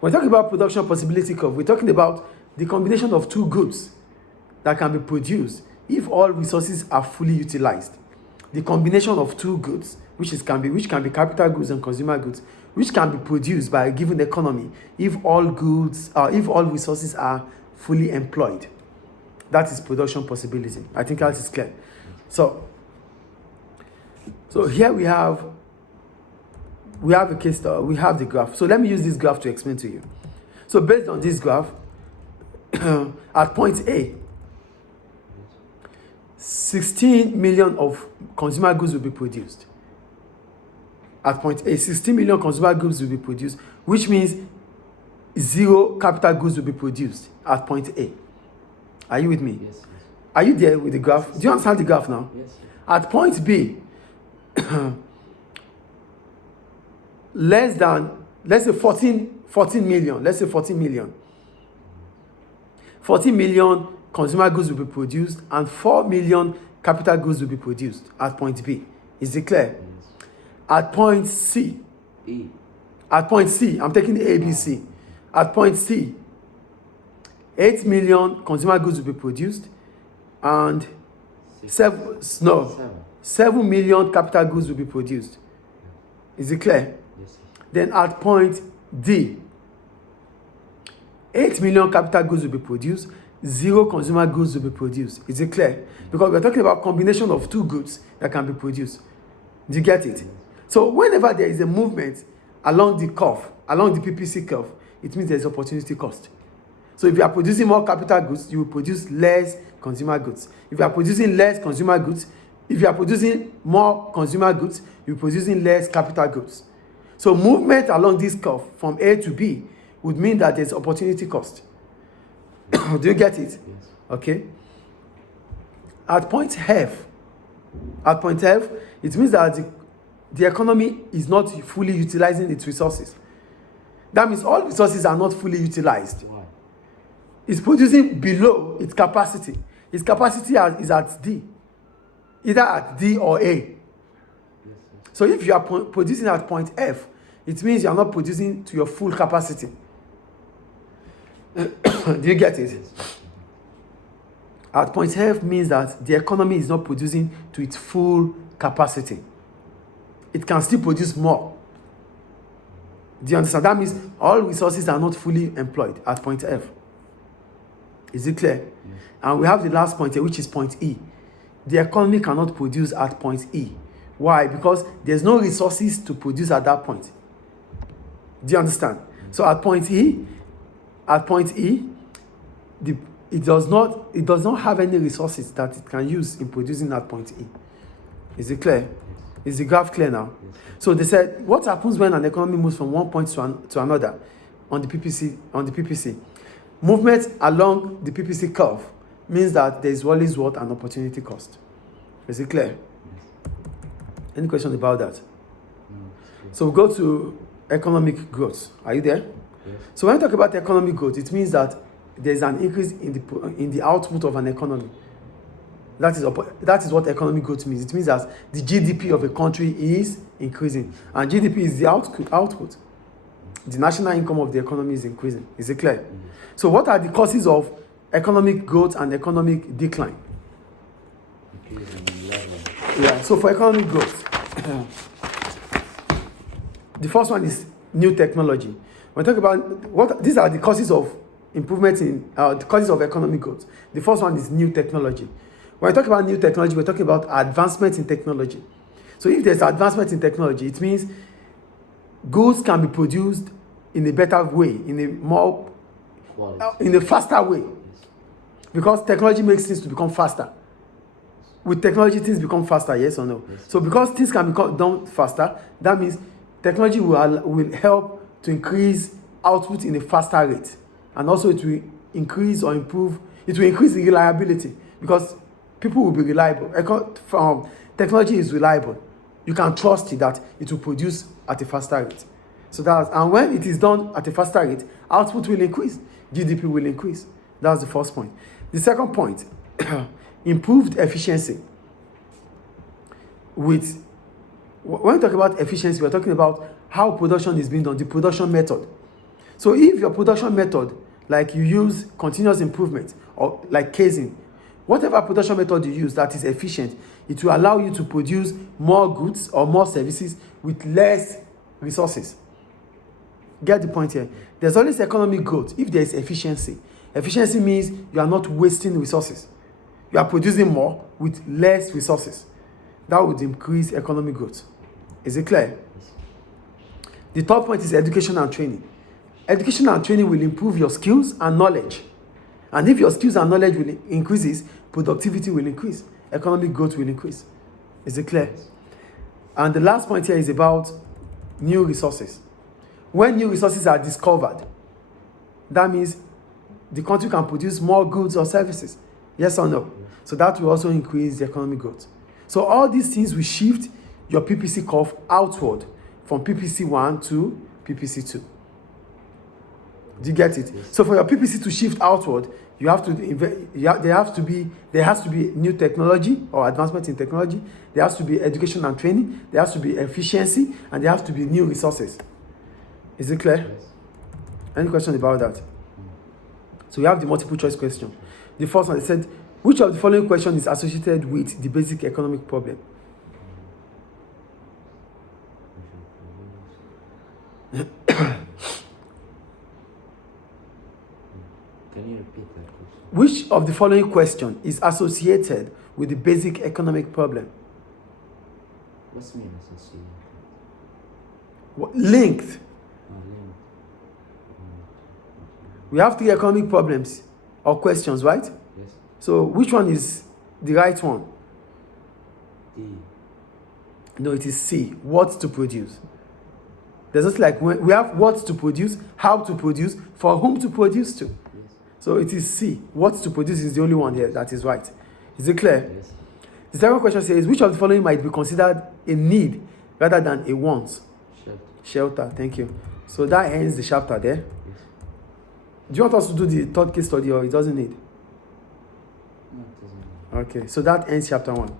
When we're talking about production possibility curve, we're talking about the combination of two goods that can be produced if all resources are fully utilized. The combination of two goods, which can be capital goods and consumer goods, which can be produced by a given economy if all resources are fully employed. That is production possibility. I think that is clear. So here we have a case study. We have the graph. So let me use this graph to explain to you. So based on this graph, at point A, 16 million of consumer goods will be produced. At point A, 16 million consumer goods will be produced, which means 0 capital goods will be produced at point A. Are you with me? Yes. Are you there with the graph? Do you understand the graph now? Yes. At point B, less than, let's say 14 million. Let's say 14 million. 14 million consumer goods will be produced and 4 million capital goods will be produced at point B. Is it clear? Yes. At point C, E. at point C, I'm taking the ABC. At point C, 8 million consumer goods will be produced and 7 million capital goods will be produced. Is it clear? Yes. Then at point D, 8 million capital goods will be produced, 0 consumer goods will be produced. Is it clear? Because we're talking about combination of two goods that can be produced. Do you get it? So whenever there is a movement along the curve, along the PPC curve, it means there's opportunity cost. So if you are producing more capital goods, you will produce less consumer goods. If you are producing less consumer goods, if you are producing more consumer goods, you're producing less capital goods. So movement along this curve from A to B would mean that there's opportunity cost. Do you get it? Yes. Okay. At point F, it means that the economy is not fully utilizing its resources. That means all resources are not fully utilized. Why? It's producing below its capacity. Its capacity is at D, either at D or A. Yes. So if you are producing at point F, it means you are not producing to your full capacity. Do you get it? Yes. At point F means that the economy is not producing to its full capacity. It can still produce more. Do you understand? That means all resources are not fully employed at point F. Is it clear? Yes. And we have the last point here, which is point E. The economy cannot produce at point E. Why? Because there's no resources to produce at that point. Do you understand? So at point E, it does not have any resources that it can use in producing at point E. Is it clear? Yes. Is the graph clear now? Yes. So they said, what happens when an economy moves from one point to another on the PPC? Movement along the PPC curve means that there is always what? An opportunity cost. Is it clear? Yes. Any questions about that? No, it's So we go to economic growth. Are you there? clear. Yes. So when we talk about economic growth, it means that there is an increase in the output of an economy. That is what economic growth means. It means that the GDP of a country is increasing, and GDP is the output. The national income of the economy is increasing. Is it clear? Mm-hmm. So what are the causes of economic growth and economic decline? Increase in level. Yeah. So for economic growth, the first one is new technology. When we talk about these are the causes of improvement in the causes of economic growth. The first one is new technology. When we talk about new technology, we're talking about advancement in technology. So if there's advancement in technology, it means goods can be produced in a better way, in a faster way. Yes. Because technology makes things to become faster. With technology, things become faster, yes or no? Yes. So because things can become done faster, that means technology will help to increase output in a faster rate. And also it will increase or improve, it will increase the reliability because people will be reliable. Technology is reliable. You can trust it that it will produce at a faster rate. And when it is done at a faster rate, output will increase, GDP will increase. That's the first point. The second point, improved efficiency. When we talk about efficiency, we're talking about how production is being done, the production method. So if your production method, like you use continuous improvement or like casing, whatever production method you use that is efficient, it will allow you to produce more goods or more services with less resources. Get the point here? There's always economic growth if there is efficiency. Efficiency means you are not wasting resources. You are producing more with less resources. That would increase economic growth. Is it clear? The third point is education and training. Education and training will improve your skills and knowledge. And if your skills and knowledge will increases, productivity will increase. Economic growth will increase. Is it clear? And the last point here is about new resources. When new resources are discovered, that means the country can produce more goods or services. Yes or no? So that will also increase the economic growth. So all these things will shift your PPC curve outward from PPC 1 to PPC 2. Do you get it? So for your PPC to shift outward, you have to there has to be new technology or advancement in technology. There has to be education and training. There has to be efficiency, and there has to be new resources. Is it clear? Yes. Any question about that? So we have the multiple choice question. The first one, it said, which of the following questions is associated with the basic economic problem? Can you repeat that question? Which of the following question is associated with the basic economic problem? What's mean associated? Linked. Linked. We have three economic problems or questions, right? Yes. So which one is the right one? D. No, it is C. What to produce. There's just like when we have what to produce, how to produce, for whom to produce to. Yes. So it is C. What to produce is the only one here that is right. Is it clear? Yes. The second question says, which of the following might be considered a need rather than a want? Shelter. Shelter. Thank you. So that ends the chapter there. Yes. Do you want us to do the third case study or it doesn't need? No, it doesn't. Okay. So that ends chapter 1.